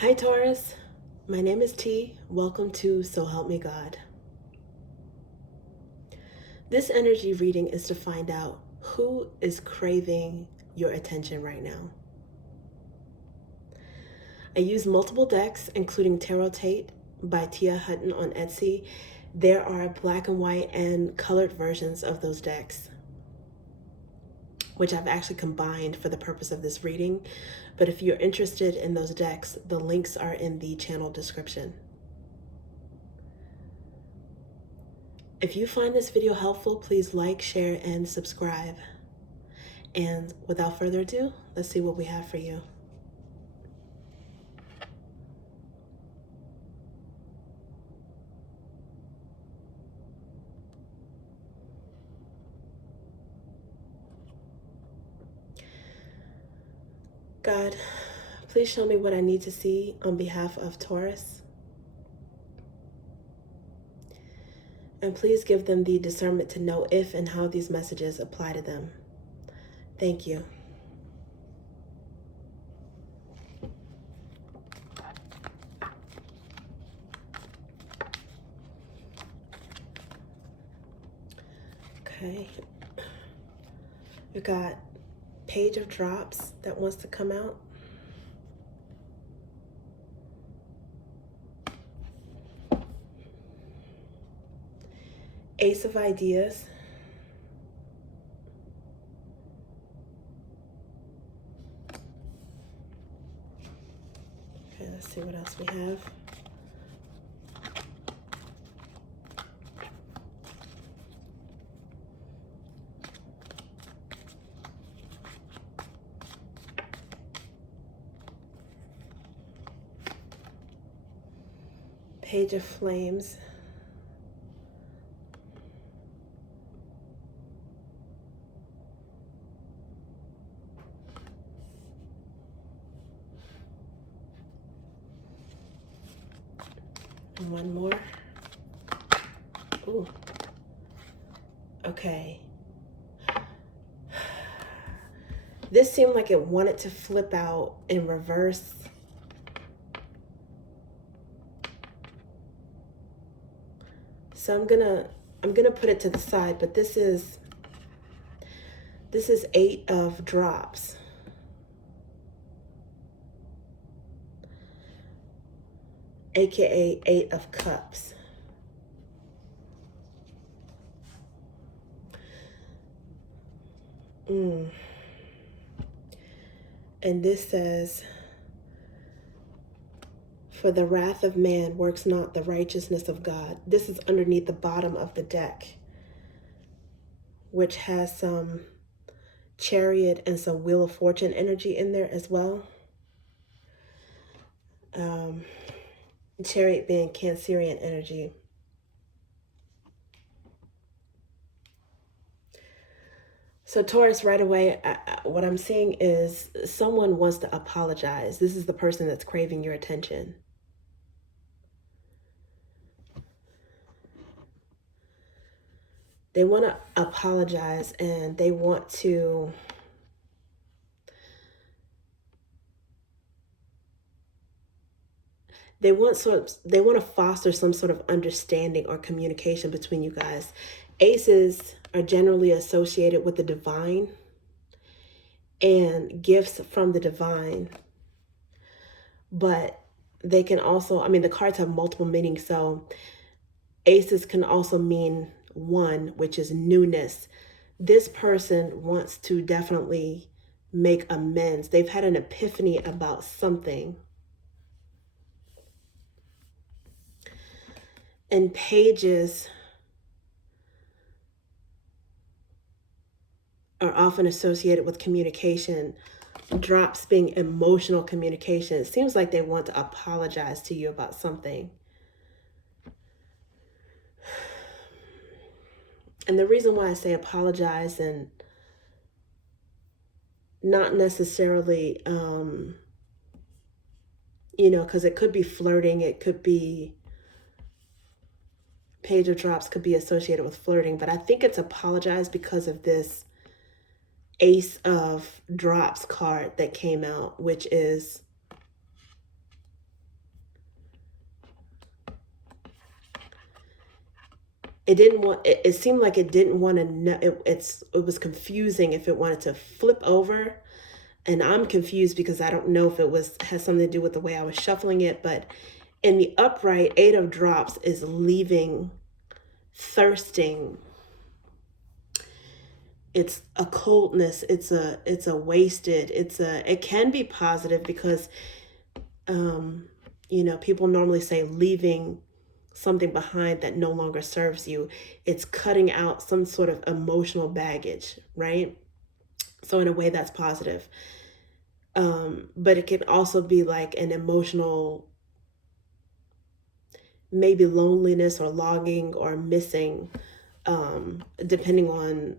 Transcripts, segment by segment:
Hi Taurus, my name is T. Welcome to So Help Me God. This energy reading is to find out who is craving your attention right now. I use multiple decks, including Tarot Tate by Tia Hutton on Etsy. There are black and white and colored versions of those decks, which I've actually combined for the purpose of this reading. But if you're interested in those decks, the links are in the channel description. If you find this video helpful, please like, share, and subscribe. And without further ado, let's see what we have for you. God, please show me what I need to see on behalf of Taurus. And please give them the discernment to know if and how these messages apply to them. Thank you. Okay. We got Page of Drops that wants to come out. Ace of Ideas. Okay, let's see what else we have. Page of Flames. And one more. Ooh. Okay. This seemed like it wanted to flip out in reverse. So I'm gonna put it to the side, but this is 8 of Drops. AKA 8 of Cups. And this says, for the wrath of man works not the righteousness of God. This is underneath the bottom of the deck, which has some Chariot and some Wheel of Fortune energy in there as well. Chariot being Cancerian energy. So Taurus, right away, what I'm seeing is someone wants to apologize. This is the person that's craving your attention. They want to apologize and they want to foster some sort of understanding or communication between you guys. Aces are generally associated with the divine and gifts from the divine. But they can also, I mean, the cards have multiple meanings. So aces can also mean one, which is newness. This person wants to definitely make amends. They've had an epiphany about something. And pages are often associated with communication. Drops being emotional communication. It seems like they want to apologize to you about something. And the reason why I say apologize and not necessarily, because it could be flirting, it could be, Page of Drops could be associated with flirting, but I think it's apologize because of this Ace of Drops card that came out, which is it didn't want, it seemed like it didn't want to know, it was confusing if it wanted to flip over. And I'm confused because I don't know if it has something to do with the way I was shuffling it. But in the upright, 8 of drops is leaving, thirsting. It's a coldness. It's a wasted. It can be positive because, people normally say leaving something behind that no longer serves you. It's cutting out some sort of emotional baggage, right? So in a way that's positive. But it can also be like an emotional, maybe loneliness or longing or missing, depending on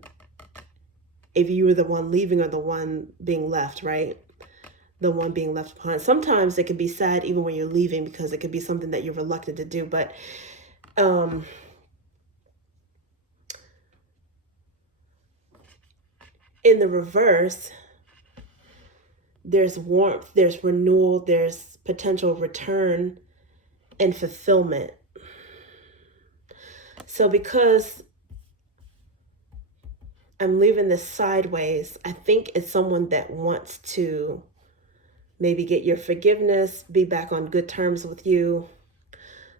if you were the one leaving or the one being left, right? The one being left behind. Sometimes it can be sad even when you're leaving because it could be something that you're reluctant to do. But in the reverse, there's warmth, there's renewal, there's potential return and fulfillment. So because I'm leaving this sideways, I think it's someone that wants to maybe get your forgiveness, be back on good terms with you.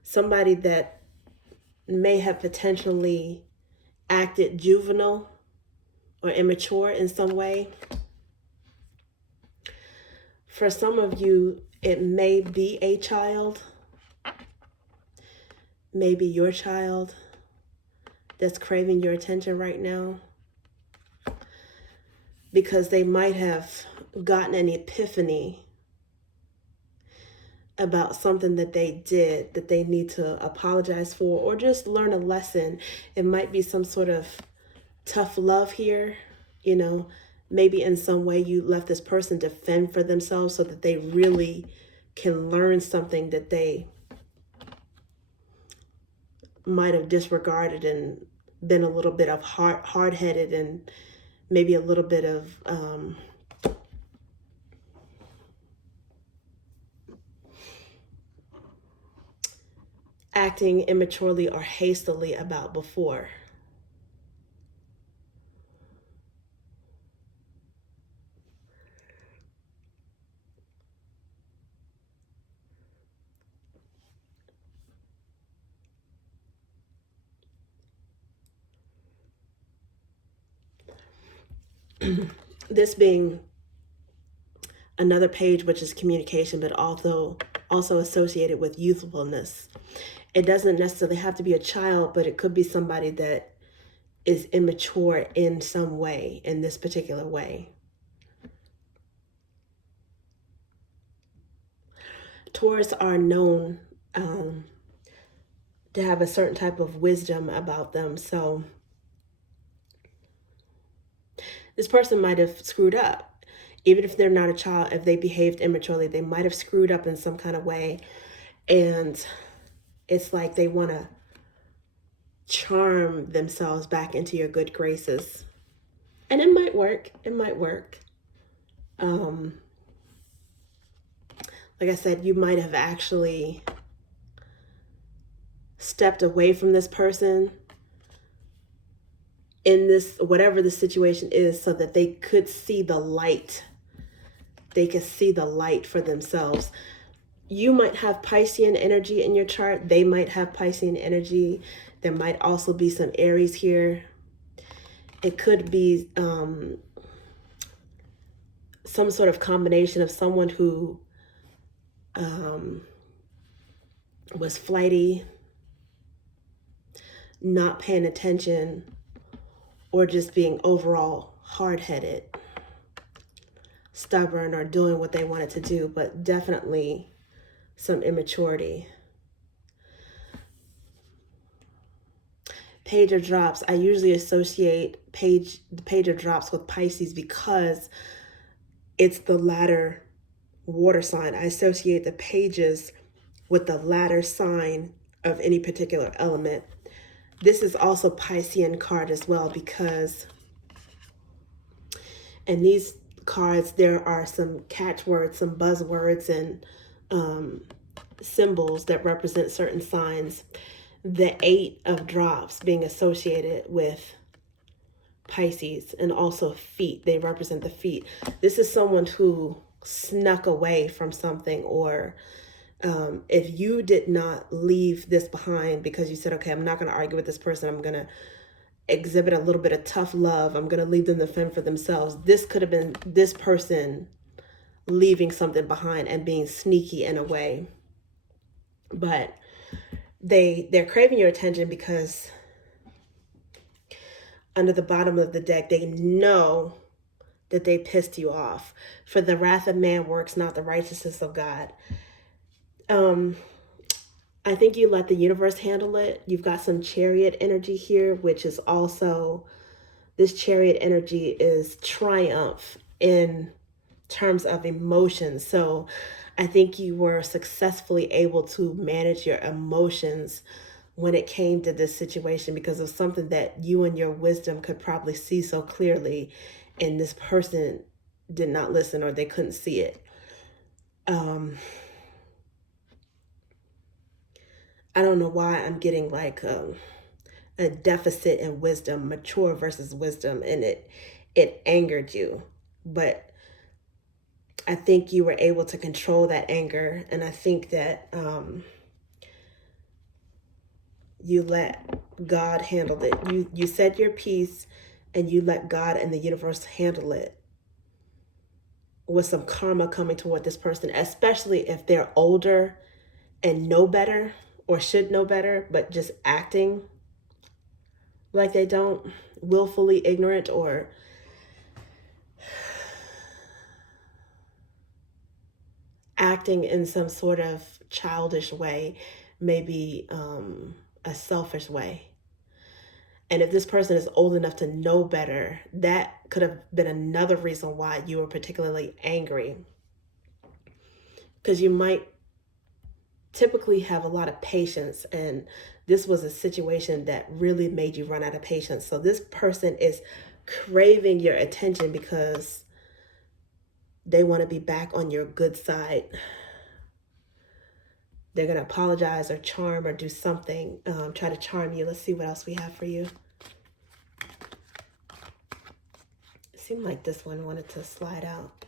Somebody that may have potentially acted juvenile or immature in some way. For some of you, it may be a child, maybe your child that's craving your attention right now, because they might have gotten an epiphany about something that they did that they need to apologize for, or just learn a lesson. It might be some sort of tough love here, maybe in some way you left this person to fend for themselves so that they really can learn something that they might have disregarded and been a little bit of hard-headed and maybe a little bit of acting immaturely or hastily about before. This being another page, which is communication, but also associated with youthfulness. It doesn't necessarily have to be a child, but it could be somebody that is immature in some way, in this particular way. Taurus are known to have a certain type of wisdom about them. So this person might have screwed up. Even if they're not a child, if they behaved immaturely, they might have screwed up in some kind of way. And it's like they want to charm themselves back into your good graces. And it might work. It might work. Like I said, you might have actually stepped away from this person in this, whatever the situation is, so that they could see the light. They could see the light for themselves. You might have Piscean energy in your chart. They might have Piscean energy. There might also be some Aries here. It could be some sort of combination of someone who was flighty, not paying attention, or just being overall hard-headed, stubborn, or doing what they wanted to do, but definitely some immaturity. Page of Drops. I usually associate the Page of Drops with Pisces because it's the latter water sign. I associate the pages with the latter sign of any particular element. This is also Piscean card as well, because in these cards there are some catchwords, some buzzwords, and symbols that represent certain signs. the 8 of Drops being associated with Pisces, and also feet. They represent the feet. This is someone who snuck away from something, or if you did not leave this behind because you said, okay, I'm not going to argue with this person, I'm going to exhibit a little bit of tough love, I'm going to leave them to fend for themselves. This could have been this person leaving something behind and being sneaky in a way. But they're craving your attention because under the bottom of the deck, they know that they pissed you off. For the wrath of man works not the righteousness of God. I think you let the universe handle it. You've got some Chariot energy here, which is also, this Chariot energy is triumph in terms of emotions. So I think you were successfully able to manage your emotions when it came to this situation, because of something that you and your wisdom could probably see so clearly, and this person did not listen, or they couldn't see it. I don't know why I'm getting like a deficit in wisdom, mature versus wisdom, and it angered you. But I think you were able to control that anger, and I think that you let God handle it. You said your piece, and you let God and the universe handle it, with some karma coming toward this person, especially if they're older and know better, or should know better, but just acting like they don't, willfully ignorant, or acting in some sort of childish way, maybe a selfish way. And if this person is old enough to know better, that could have been another reason why you were particularly angry. Because you might typically have a lot of patience, and this was a situation that really made you run out of patience. So this person is craving your attention because they want to be back on your good side. They're going to apologize or charm or do something, try to charm you. Let's see what else we have for you. It seemed like this one wanted to slide out.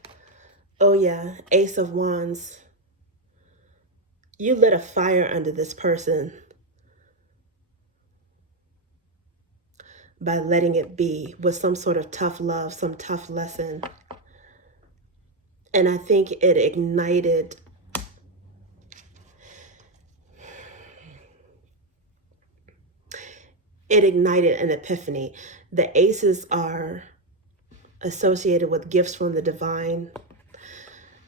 Oh yeah, Ace of Wands. You lit a fire under this person by letting it be, with some sort of tough love, some tough lesson. And I think it ignited an epiphany. The aces are associated with gifts from the divine.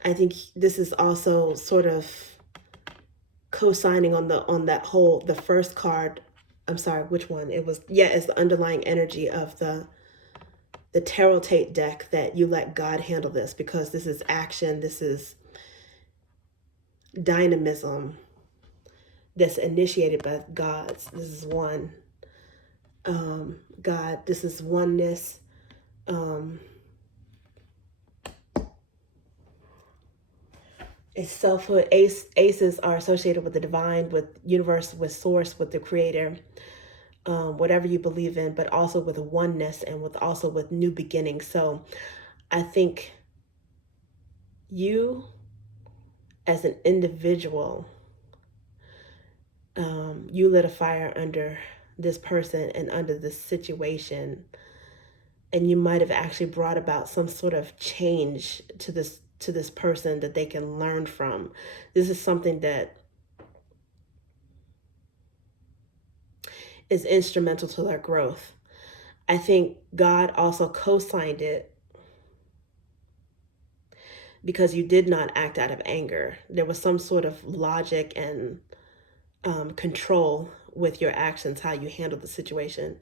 I think this is also sort of co-signing on the first card. I'm sorry, which one? It was, yeah, it's the underlying energy of the Tarot Tate deck, that you let God handle this, because this is action, this is dynamism that's initiated by gods. This is one. God, this is oneness. It's selfhood. Aces are associated with the divine, with universe, with source, with the creator, whatever you believe in, but also with oneness, and with new beginnings. So I think you as an individual, you lit a fire under this person and under this situation, and you might have actually brought about some sort of change to this person that they can learn from. This is something that is instrumental to their growth. I think God also co-signed it because you did not act out of anger. There was some sort of logic and control with your actions, how you handled the situation.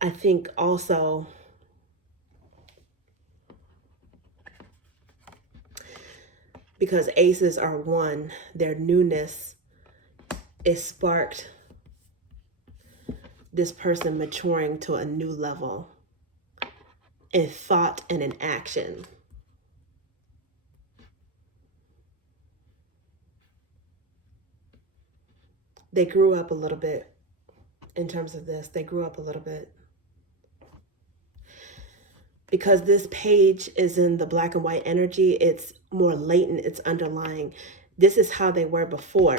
I think also because aces are one, their newness is sparked this person maturing to a new level in thought and in action. They grew up a little bit. in terms of this. They grew up a little bit. Because this page is in the black and white energy, it's more latent, it's underlying. This is how they were before.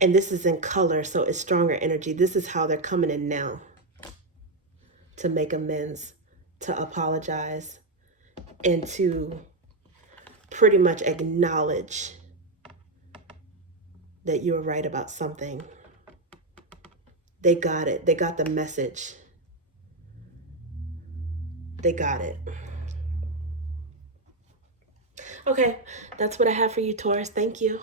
And this is in color, so it's stronger energy. This is how they're coming in now to make amends, to apologize, and to pretty much acknowledge that you were right about something. They got it. They got the message. They got it. Okay, that's what I have for you, Taurus. Thank you.